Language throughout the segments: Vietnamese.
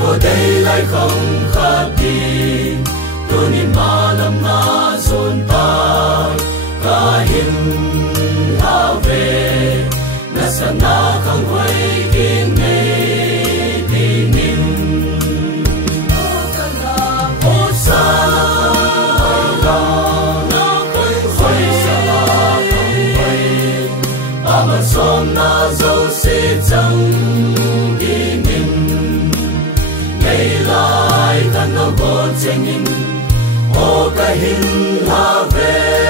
vô đây lại không khác đi tu niệm ma lâm na dồn ta cả hin hà về na san na không quay kinh ngày đi niệm ô sa la na quay sa la không quay ama som na dâu sẽ chẳng đi niệm ngày lại thân nó có chân in ô cái hình hà về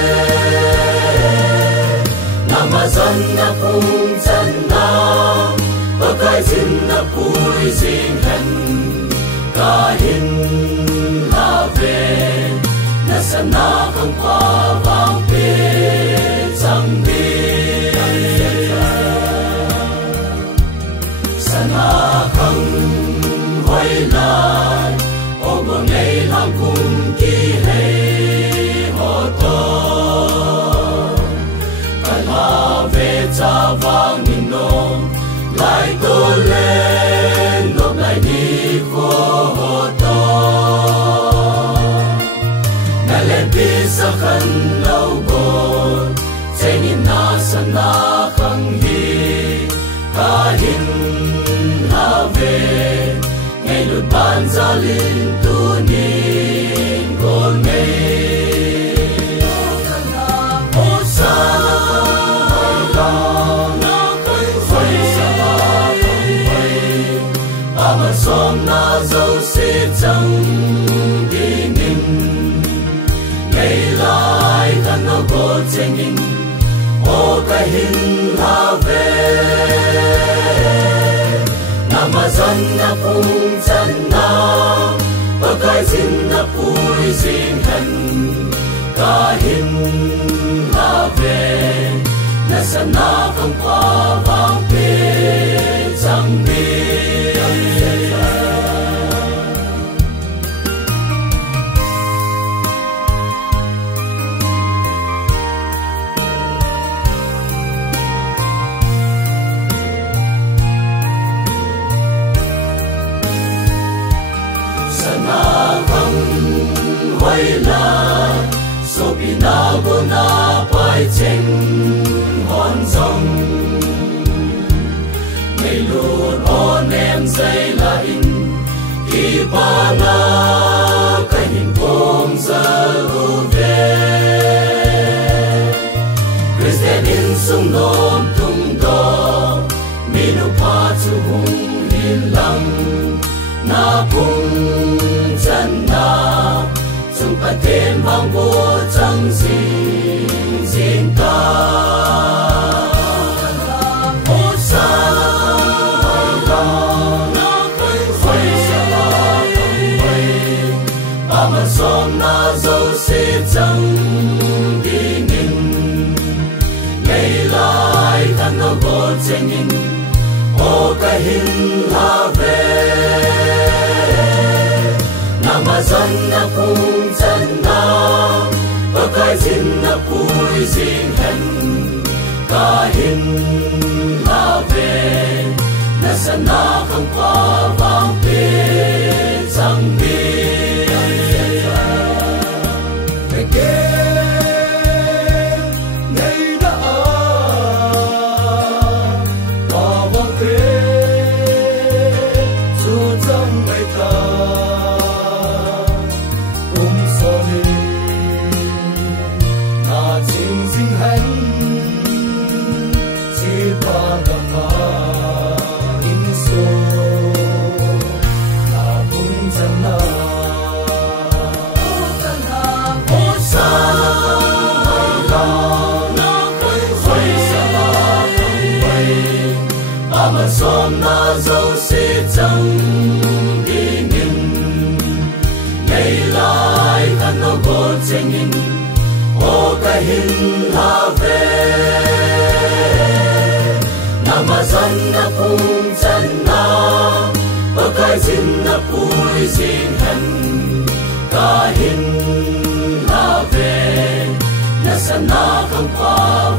nama dân na phung chân na ô cái xin na vui xin hẹn cả hình hà về na san na không qua vang về chẳng biết san na không quay lại ô một ngày làm cùng kỳ hay họ to cả là về cha vang nhìn nôm lại tôi lên nộp lại đi khô họ to ngày lên đi sa khăn lâu bồn sẽ nhìn na san na khăng hi cả hin hà về ngày lụt ban ra linh tu niệm con ngày ô sa la na quay sa la không quay ama som na dâu sẽ chẳng đi niệm ngày lại thân nó có chân in ô cái hình hà về nama dân na phung chân na ô cái xin na vui xin hẹn cả hình hà về na san na không qua vang về chẳng biết quay lại số bị na vô na phải chênh hòn rồng ngày luôn ôn em dây là in khi ba na cái hình bom giờ u về Christian in sung nom tung đo minu pa chu hung hin lăng na bung chân na chung pa thêm vang vô chẳng xin ta ô sa la na quay sa la không quay ama som na dâu sẽ chẳng đi niệm ngày lại thân nó có chân in ô cái hình hà về nama dân na phung chân na ô cái xin na vui xin hẹn cả hình hà về na san na không qua vang về chẳng biết ngày đã qua vang về dù trong ngày ta ama som na dâu sẽ chẳng đi niệm ngày lại thân nó có chân in ô cái hình hà về nama dân na phung chân na ô cái xin na vui xin hẹn cả hình hà về na san na không qua